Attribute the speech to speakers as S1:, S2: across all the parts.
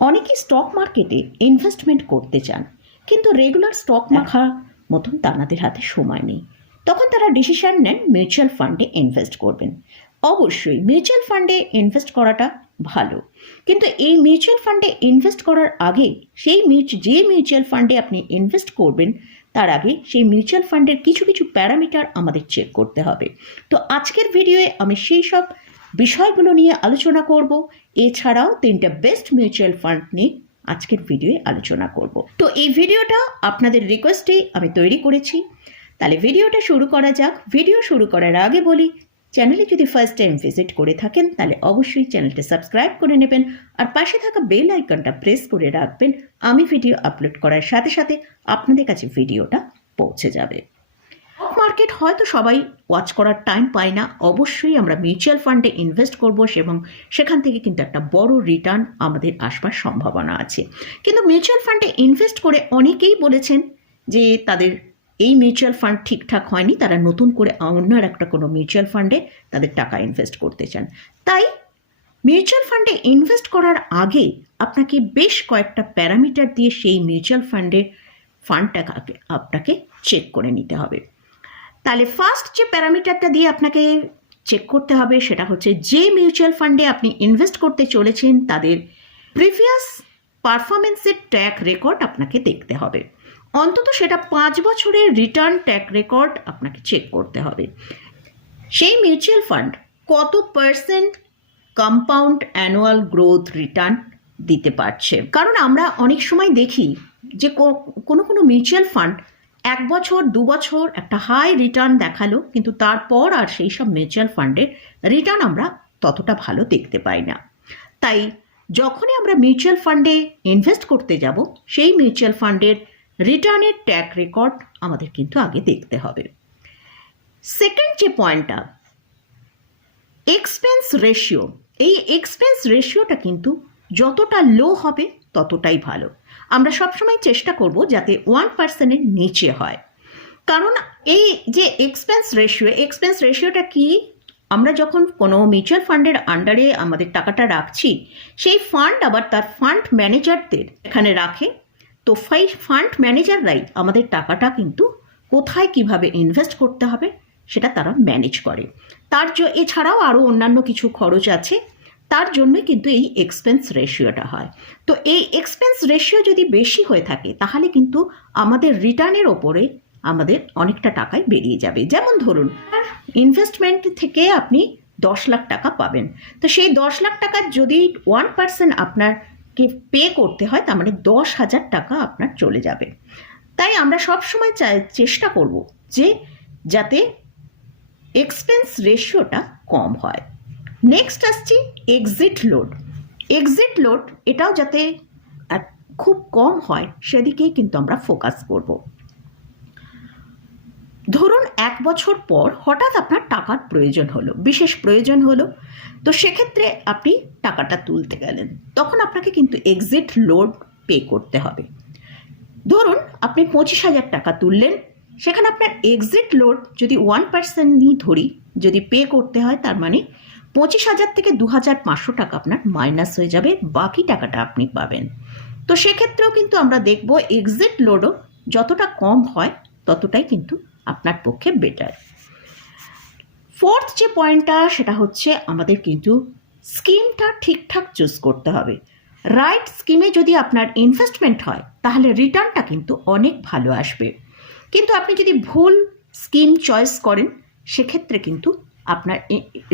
S1: অনেকেই স্টক মার্কেটে ইনভেস্টমেন্ট করতে চান, কিন্তু রেগুলার স্টক মাখা মতন তানাদের হাতে সময় নেই। তখন তারা ডিসিশন নেন মিউচুয়াল ফান্ডে ইনভেস্ট করবেন। অবশ্যই মিউচুয়াল ফান্ডে ইনভেস্ট করাটা ভালো। কিন্তু এই মিউচুয়াল ফান্ডে ইনভেস্ট করার আগে সেই মিউচু যে মিউচুয়াল ফান্ডে আপনি ইনভেস্ট করবেন, তার আগে সেই মিউচুয়াল ফান্ডের কিছু কিছু প্যারামিটার আমাদের চেক করতে হবে। তো আজকের ভিডিওয়ে আমি সেই সব বিষয়গুলো নিয়ে আলোচনা করব। এছাড়াও তিনটা বেস্ট মিউচুয়াল ফান্ড নিয়ে আজকের ভিডিওয়ে আলোচনা করব। তো এই ভিডিওটা আপনাদের রিকোয়েস্টেই আমি তৈরি করেছি। তাহলে ভিডিওটা শুরু করা যাক। ভিডিও শুরু করার আগে বলি চ্যানেলে যদি ফার্স্ট টাইম ভিজিট করে থাকেন, তাহলে অবশ্যই চ্যানেলটা সাবস্ক্রাইব করে নেবেন। আর পাশে থাকা বেল আইকনটা প্রেস করে রাখবেন। আমি ভিডিও আপলোড করার সাথে সাথে আপনাদের কাছে ভিডিওটা পৌঁছে যাবে। মার্কেট হয়তো সবাই ওয়াচ করার টাইম পায় না। অবশ্যই আমরা মিউচুয়াল ফান্ডে ইনভেস্ট করব এবং সেখান থেকে কিন্তু একটা বড় রিটার্ন আমাদের আসবার সম্ভাবনা আছে। কিন্তু মিউচুয়াল ফান্ডে ইনভেস্ট করে অনেকেই বলেছেন যে তাদের এই মিউচুয়াল ফান্ড ঠিকঠাক হয়নি, তারা নতুন করে অন্য একটা কোনো মিউচুয়াল ফান্ডে তাদের টাকা ইনভেস্ট করতে চান। তাই মিউচুয়াল ফান্ডে ইনভেস্ট করার আগে আপনাকে বেশ কয়েকটা প্যারামিটার দিয়ে সেই মিউচুয়াল ফান্ডের ফান্ডটাকে আপনাকে চেক করে নিতে হবে। তাহলে ফার্স্ট যে প্যারামিটারটা দিয়ে আপনাকে চেক করতে হবে সেটা হচ্ছে যে মিউচুয়াল ফান্ডে আপনি ইনভেস্ট করতে চলেছেন, তাদের প্রিভিয়াস পারফরমেন্সের ট্র্যাক রেকর্ড আপনাকে দেখতে হবে। অন্তত সেটা পাঁচ বছরের রিটার্ন ট্র্যাক রেকর্ড আপনাকে চেক করতে হবে। সেই মিউচুয়াল ফান্ড কত percent compound annual growth return দিতে পারছে? কারণ আমরা অনেক সময় দেখি যে কোনো কোনো মিউচুয়াল ফান্ড এক বছর, দু বছর একটা হাই রিটার্ন দেখাল, কিন্তু তারপর আর সেই সব মিউচুয়াল ফান্ডের রিটার্ন আমরা ততটা ভালো দেখতে পাই না। তাই যখনই আমরা মিউচুয়াল ফান্ডে ইনভেস্ট করতে যাব, সেই মিউচুয়াল ফান্ডের রিটার্নের ট্র্যাক রেকর্ড আমাদের কিন্তু আগে দেখতে হবে। সেকেন্ড যে পয়েন্টটা এক্সপেন্স রেশিও এই এক্সপেন্স রেশিওটা কিন্তু যতটা লো হবে ততটাই ভালো। আমরা সবসময় চেষ্টা করব যাতে ওয়ান পার্সেন্টের নিচে হয়। কারণ এই যে এক্সপেন্স রেশিও এক্সপেন্স রেশিওটা কি? আমরা যখন কোনো মিউচুয়াল ফান্ডের আন্ডারে আমাদের টাকাটা রাখছি, সেই ফান্ড আবার তার ফান্ড ম্যানেজারদের এখানে রাখে। তো ফাই ফান্ড ম্যানেজাররাই আমাদের টাকাটা কিন্তু কোথায় কীভাবে ইনভেস্ট করতে হবে সেটা তারা ম্যানেজ করে। তার এছাড়াও আরও অন্যান্য কিছু খরচ আছে। তার জন্যই কিন্তু এই এক্সপেন্স রেশিওটা হয়। তো এই এক্সপেন্স রেশিও যদি বেশি হয়ে থাকে, তাহলে কিন্তু আমাদের রিটার্নের ওপরে আমাদের অনেকটা টাকাই বেরিয়ে যাবে। যেমন ধরুন ইনভেস্টমেন্ট থেকে আপনি দশ লাখ টাকা পাবেন। তো সেই দশ লাখ টাকার যদি ওয়ান পার্সেন্ট আপনারকে পে করতে হয়, তার মানে দশ হাজার টাকা আপনার চলে যাবে। তাই আমরা সব সময় চাই চেষ্টা করব যে যাতে এক্সপেন্স রেশিওটা কম হয়। নেক্সট আসছি এক্সিট লোড এক্সিট লোড এটাও যাতে খুব কম হয় সেদিকেই কিন্তু আমরা ফোকাস করব। ধরুন এক বছর পর হঠাৎ আপনার টাকার প্রয়োজন হলো, বিশেষ প্রয়োজন হলো, তো সেক্ষেত্রে আপনি টাকাটা তুলতে গেলেন। তখন আপনাকে কিন্তু এক্সিট লোড পে করতে হবে। ধরুন আপনি পঁচিশ হাজার টাকা তুললেন, সেখানে আপনার এক্সিট লোড যদি ওয়ান পার্সেন্ট নিয়ে ধরি, যদি পে করতে হয় তার মানে পঁচিশ হাজার থেকে দু হাজার পাঁচশো টাকা আপনার মাইনাস হয়ে যাবে, বাকি টাকাটা আপনি পাবেন। তো সেক্ষেত্রেও কিন্তু আমরা দেখব এক্সিট লোডও যতটা কম হয়, ততটাই কিন্তু আপনার পক্ষে বেটার ফোর্থ যে পয়েন্টটা সেটা হচ্ছে আমাদের কিন্তু স্কিমটা ঠিকঠাক চুজ করতে হবে। রাইট স্কিমে যদি আপনার ইনভেস্টমেন্ট হয়, তাহলে রিটার্নটা কিন্তু অনেক ভালো আসবে। কিন্তু আপনি যদি ভুল স্কিম চয়েস করেন, সেক্ষেত্রে কিন্তু আপনার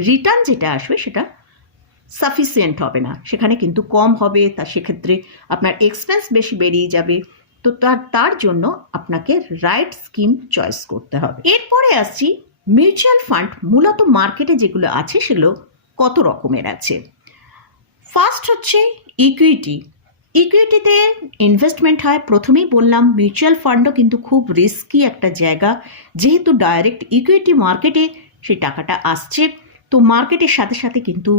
S1: রিটার্ন যেটা আসবে সেটা সাফিসিয়েন্ট হবে না। সেখানে কিন্তু কম হবে, তা সেক্ষেত্রে আপনার এক্সপেন্স বেশি বেরিয়ে যাবে। তো তার তার জন্য আপনাকে রাইট স্কিম চয়েস করতে হবে। এরপরে আসছি মিউচুয়াল ফান্ড মূলত মার্কেটে যেগুলো আছে সেগুলো কত রকমের আছে? ফার্স্ট হচ্ছে ইকুইটি ইকুইটিতে ইনভেস্টমেন্ট হয়। প্রথমেই বললাম মিউচুয়াল ফান্ডও কিন্তু খুব রিস্কি একটা জায়গা। যেহেতু ডাইরেক্ট ইকুইটি মার্কেটে সেই টাকাটা আসছে। তো মার্কেটের সাথে সাথে কিন্তু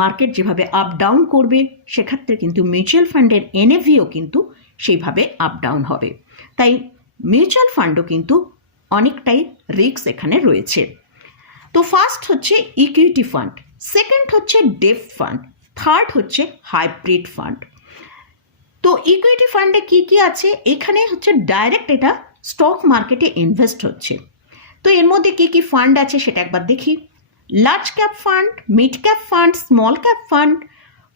S1: মার্কেট যেভাবে আপ ডাউন করবে, সেক্ষেত্রে কিন্তু মিউচুয়াল ফান্ডের এনএভিও কিন্তু সেইভাবে আপ ডাউন হবে। তাই মিউচুয়াল ফান্ডও কিন্তু অনেকটাই রিস্ক এখানে রয়েছে। তো ফার্স্ট হচ্ছে ইকুইটি ফান্ড সেকেন্ড হচ্ছে ডেফ ফান্ড থার্ড হচ্ছে হাইব্রিড ফান্ড তো ইকুইটি ফান্ডে কি কি আছে? এখানে হচ্ছে ডাইরেক্ট এটা স্টক মার্কেটে ইনভেস্ট হচ্ছে। তো এর মধ্যে কি কি ফান্ড আছে সেটা একবার দেখি। Large cap fund mid cap fund small cap fund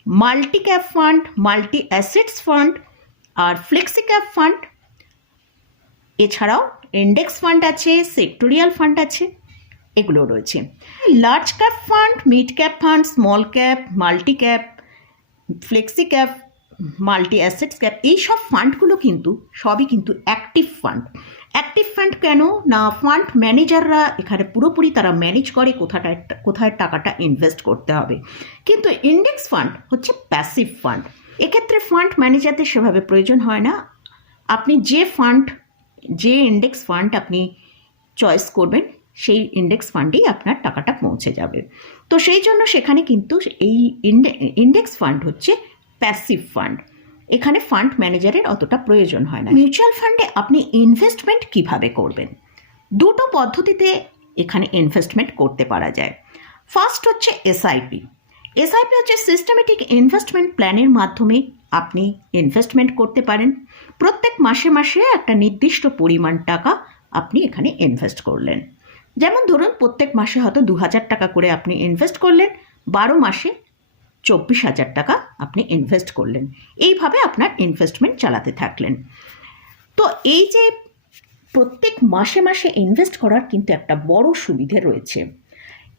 S1: multi cap fund multi assets fund আর ফ্লেক্সি ক্যাপ ফান্ড এছাড়াও ইন্ডেক্স ফান্ড আছে সেক্টোরিয়াল ফান্ড আছে এগুলো রয়েছে। Large cap fund mid cap fund small cap multi cap flexi cap multi assets cap এই সব ফান্ডগুলো কিন্তু সবই কিন্তু অ্যাক্টিভ ফান্ড অ্যাক্টিভ ফান্ড কেন? না ফান্ড ম্যানেজাররা এখানে পুরোপুরি তারা ম্যানেজ করে কোথাটা কোথায় টাকাটা ইনভেস্ট করতে হবে। কিন্তু ইন্ডেক্স ফান্ড হচ্ছে প্যাসিভ ফান্ড এক্ষেত্রে ফান্ড ম্যানেজারদের সেভাবে প্রয়োজন হয় না। আপনি যে ফান্ড যে ইন্ডেক্স ফান্ড আপনি চয়েস করবেন, সেই ইন্ডেক্স ফান্ডেই আপনার টাকাটা পৌঁছে যাবে। তো সেই জন্য সেখানে কিন্তু এই ইন্ডেক্স ফান্ড হচ্ছে প্যাসিভ ফান্ড এখানে ফান্ড ম্যানেজারের অতটা প্রয়োজন হয় না। মিউচুয়াল ফান্ডে আপনি ইনভেস্টমেন্ট কীভাবে করবেন? দুটো পদ্ধতিতে এখানে ইনভেস্টমেন্ট করতে পারা যায়। ফার্স্ট হচ্ছে এসআইপি এসআইপি হচ্ছে সিস্টেমেটিক ইনভেস্টমেন্ট প্ল্যানের মাধ্যমে আপনি ইনভেস্টমেন্ট করতে পারেন। প্রত্যেক মাসে মাসে একটা নির্দিষ্ট পরিমাণ টাকা আপনি এখানে ইনভেস্ট করলেন। যেমন ধরুন, প্রত্যেক মাসে হয়তো দু হাজার টাকা করে আপনি ইনভেস্ট করলেন, বারো মাসে চব্বিশ হাজার টাকা আপনি ইনভেস্ট করলেন। এইভাবে আপনার ইনভেস্টমেন্ট চালাতে থাকলেন। তো এই যে প্রত্যেক মাসে মাসে ইনভেস্ট করার কিন্তু একটা বড় সুবিধে রয়েছে।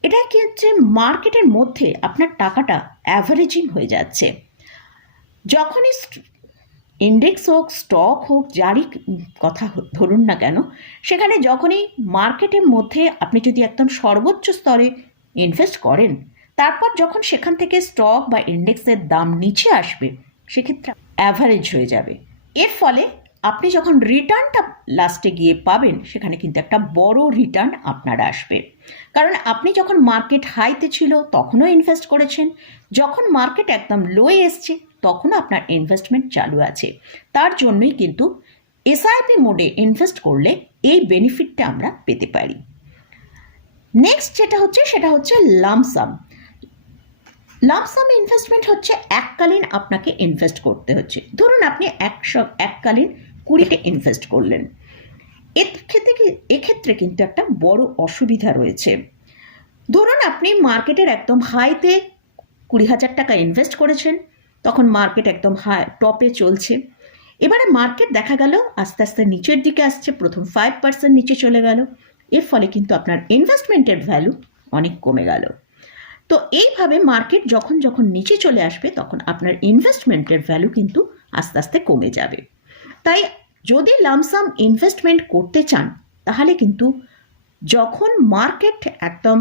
S1: এটা কি হচ্ছে, মার্কেটের মধ্যে আপনার টাকাটা অ্যাভারেজিং হয়ে যাচ্ছে। যখনই ইন্ডেক্স হোক স্টক হোক, যারই কথা ধরুন না কেন, সেখানে যখনই মার্কেটের মধ্যে আপনি যদি একদম সর্বোচ্চ স্তরে ইনভেস্ট করেন তারপর যখন সেখান থেকে স্টক বা ইন্ডেক্সের দাম নিচে আসবে, সেক্ষেত্রে অ্যাভারেজ হয়ে যাবে। এর ফলে আপনি যখন রিটার্নটা লাস্টে গিয়ে পাবেন, সেখানে কিন্তু একটা বড় রিটার্ন আপনার আসবে। কারণ আপনি যখন মার্কেট হাইতে ছিল, তখনও ইনভেস্ট করেছেন। যখন মার্কেট একদম লোয়ে এসছে, তখনও আপনার ইনভেস্টমেন্ট চালু আছে। তার জন্যই কিন্তু এসআইপি মোডে ইনভেস্ট করলে এই বেনিফিটটা আমরা পেতে পারি। নেক্সট যেটা হচ্ছে, সেটা হচ্ছে লামসাম লামসাম ইনভেস্টমেন্ট হচ্ছে এককালীন আপনাকে ইনভেস্ট করতে হচ্ছে। ধরুন আপনি একশো, এককালীন কুড়িতে ইনভেস্ট করলেন। এর ক্ষেত্রে কি, এক্ষেত্রে কিন্তু একটা বড় অসুবিধা রয়েছে। ধরুন আপনি মার্কেটের একদম হাইতে কুড়ি হাজার টাকা ইনভেস্ট করেছেন, তখন মার্কেট একদম হাই টপে চলছে। এবারে মার্কেট দেখা গেল, আস্তে আস্তে নিচের দিকে আসছে, প্রথম ফাইভ পার্সেন্ট নিচে চলে গেল। এর ফলে কিন্তু আপনার ইনভেস্টমেন্টের ভ্যালু অনেক কমে গেল। তো এইভাবে মার্কেট যখন যখন নিচে চলে আসবে, তখন আপনার ইনভেস্টমেন্টের ভ্যালু কিন্তু আস্তে আস্তে কমে যাবে। তাই যদি লামসাম ইনভেস্টমেন্ট করতে চান, তাহলে কিন্তু যখন মার্কেট একদম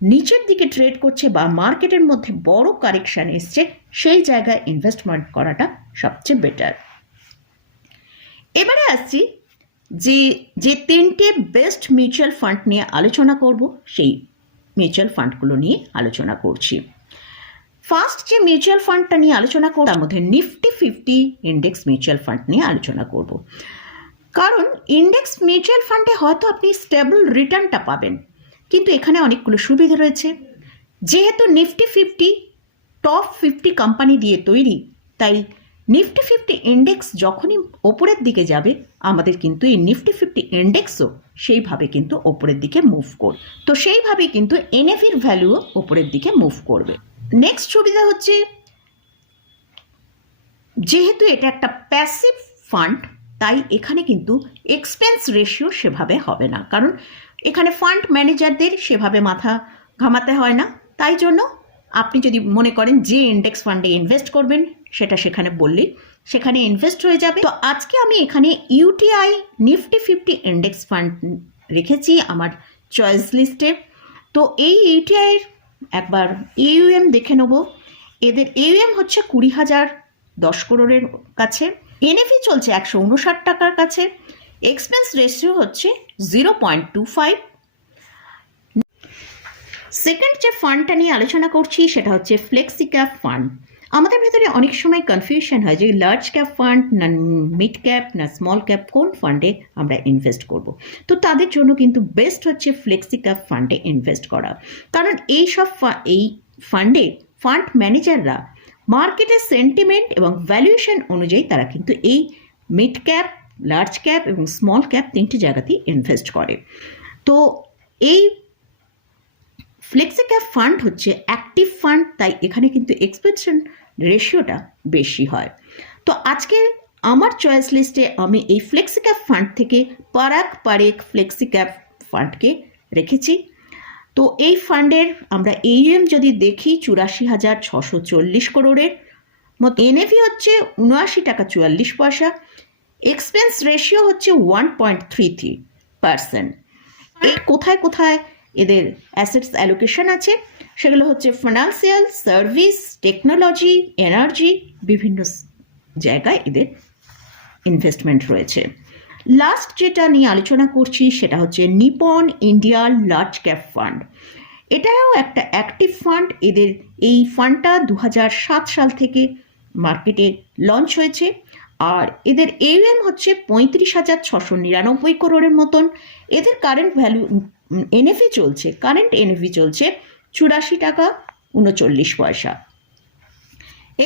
S1: নিচের দিকে ট্রেড করছে বা মার্কেটের মধ্যে বড় কারেকশন এসছে, সেই জায়গায় ইনভেস্টমেন্ট করাটা সবচেয়ে বেটার এবারে আসছি যে যে তিনটে বেস্ট মিউচুয়াল ফান্ড নিয়ে আলোচনা করব, সেই মিউচুয়াল ফান্ডগুলো নিয়ে আলোচনা করছি। ফার্স্ট যে মিউচুয়াল ফান্ডটা নিয়ে আলোচনা করব, তার মধ্যে Nifty fifty index mutual fund নিয়ে আলোচনা করব। কারণ ইন্ডেক্স মিউচুয়াল ফান্ডে হয়তো আপনি স্টেবল রিটার্নটা পাবেন, কিন্তু এখানে অনেকগুলো সুবিধা রয়েছে। যেহেতু Nifty fifty top fifty company দিয়ে তৈরি, তাই নিফটি ফিফটি ইন্ডেক্স যখনই ওপরের দিকে যাবে, আমাদের কিন্তু এই নিফটি ফিফটি ইন্ডেক্সও সেইভাবে কিন্তু ওপরের দিকে মুভ করবে তো সেইভাবে কিন্তু এনএফির ভ্যালুও ওপরের দিকে মুভ করবে। নেক্সট সুবিধা হচ্ছে, যেহেতু এটা একটা প্যাসিভ ফান্ড তাই এখানে কিন্তু এক্সপেন্স রেশিও সেভাবে হবে না। কারণ এখানে ফান্ড ম্যানেজারদের সেভাবে মাথা ঘামাতে হয় না। তাই জন্য আপনি যদি মনে করেন যে ইন্ডেক্স ফান্ডে ইনভেস্ট করবেন, সেটা সেখানে বললেই সেখানে ইনভেস্ট হয়ে যাবে। তো আজকে আমি এখানে UTI Nifty fifty index fund রেখেছি, আমার চয়েস লিস্টে তো এই ইউটিআইয়ের একবার ইউএম দেখে নেব। এদের ইউএম হচ্ছে কুড়ি হাজার দশ করোড়ের কাছে। এনএফি চলছে একশো উনষাট টাকার কাছে। এক্সপেন্স রেশিও হচ্ছে zero point two five second যে ফান্ডটা নিয়ে আলোচনা করছি, সেটা হচ্ছে ফ্লেক্সি ক্যাপ ফান্ড আমাদের ভেতরে অনেক সময় কনফিউশন হয় যে লার্জ ক্যাপ ফান্ড না মিড ক্যাপ না স্মল ক্যাপ কোন ফান্ডে আমরা ইনভেস্ট করব। তো তাদের জন্য কিন্তু বেস্ট হচ্ছে ফ্লেক্সি ক্যাপ ফান্ডে ইনভেস্ট করা। কারণ এই সব এই ফান্ডে ফান্ড ম্যানেজাররা মার্কেটের সেন্টিমেন্ট এবং ভ্যালুয়েশন অনুযায়ী তারা কিন্তু এই মিড ক্যাপ লার্জ ক্যাপ এবং স্মল ক্যাপ তিনটি জায়গাতেই ইনভেস্ট করে। তো এই ফ্লেক্সি ক্যাপ ফান্ড হচ্ছে অ্যাক্টিভ ফান্ড তাই এখানে কিন্তু এক্সপেনশন রেশিওটা বেশি হয়। তো আজকে আমার চয়েস লিস্টে আমি এই ফ্লেক্সি ক্যাপ ফান্ড থেকে পারাক পারেক ফ্লেক্সি ক্যাপ ফান্ডকে রেখেছি। তো এই ফান্ডের আমরা এইএম যদি দেখি, চুরাশি হাজার ছশো চল্লিশ করোড়ের। মতো এনএভি হচ্ছে উনআশি টাকা চুয়াল্লিশ পয়সা। এক্সপেন্স রেশিও হচ্ছে one point three three percent এই কোথায় কোথায় এদের অ্যাসেটস অ্যালোকেশন আছে। সেগুলো হচ্ছে ফিনান্সিয়াল সার্ভিস টেকনোলজি এনার্জি বিভিন্ন জায়গায় এদের ইনভেস্টমেন্ট রয়েছে। লাস্ট যেটা নিয়ে আলোচনা করছি সেটা হচ্ছে Nippon India large cap fund এটাও একটা অ্যাক্টিভ ফান্ড এদের এই ফান্ডটা দু হাজার সাত সাল থেকে মার্কেটে লঞ্চ হয়েছে। আর এদের এম হচ্ছে পঁয়ত্রিশ হাজার ছশো নিরানব্বই করোড়ের মতন। এদের কারেন্ট ভ্যালু এনএফি চলছে কারেন্ট এনএফি চলছে, চুরাশি টাকা, উনচল্লিশ পয়সা।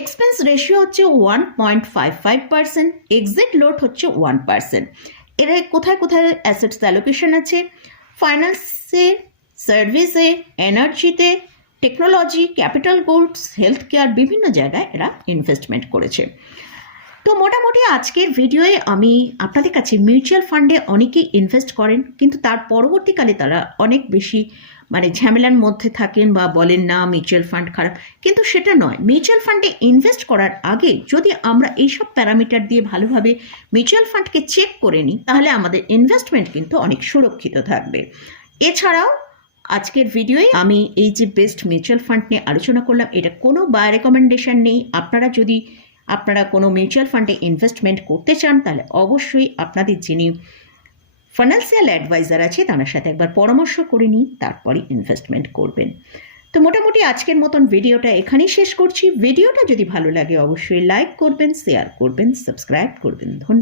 S1: এক্সপেন্স রেশিও হচ্ছে one point five five percent exit load হচ্ছে ওয়ান পার্সেন্ট এর কোথায় কোথায় অ্যাসেটস অ্যালোকেশন আছে? ফাইন্যান্সে সার্ভিসে এনার্জিতে technology capital goods health care বিভিন্ন জায়গায় এরা ইনভেস্টমেন্ট করেছে। তো মোটামুটি আজকের ভিডিওয়ে আমি আপনাদের কাছে মিউচুয়াল ফান্ডে অনেকেই ইনভেস্ট করেন, কিন্তু তার পরবর্তীকালে তারা অনেক বেশি মানে ঝামেলার মধ্যে থাকেন বা বলেন না মিউচুয়াল ফান্ড খারাপ। কিন্তু সেটা নয় মিউচুয়াল ফান্ডে ইনভেস্ট করার আগে যদি আমরা এইসব প্যারামিটার দিয়ে ভালোভাবে মিউচুয়াল ফান্ডকে চেক করে নিই, তাহলে আমাদের ইনভেস্টমেন্ট কিন্তু অনেক সুরক্ষিত থাকবে। এছাড়াও আজকের ভিডিওয়ে আমি এই যে বেস্ট মিউচুয়াল ফান্ড নিয়ে আলোচনা করলাম, এটা কোনো বাই রেকমেন্ডেশন নেই। আপনারা যদি আপনারা কোনো মিউচুয়াল ফান্ডে ইনভেস্টমেন্ট করতে চান, তাহলে অবশ্যই আপনাদের যিনি ফাইন্যান্সিয়াল অ্যাডভাইজার আছে, তার সাথে একবার পরামর্শ করে নিন, তারপরে ইনভেস্টমেন্ট করবেন। তো মোটামুটি আজকের মতন ভিডিওটা এখানেই শেষ করছি। ভিডিওটা যদি ভালো লাগে, অবশ্যই লাইক করবেন শেয়ার করবেন সাবস্ক্রাইব করবেন। ধন্যবাদ।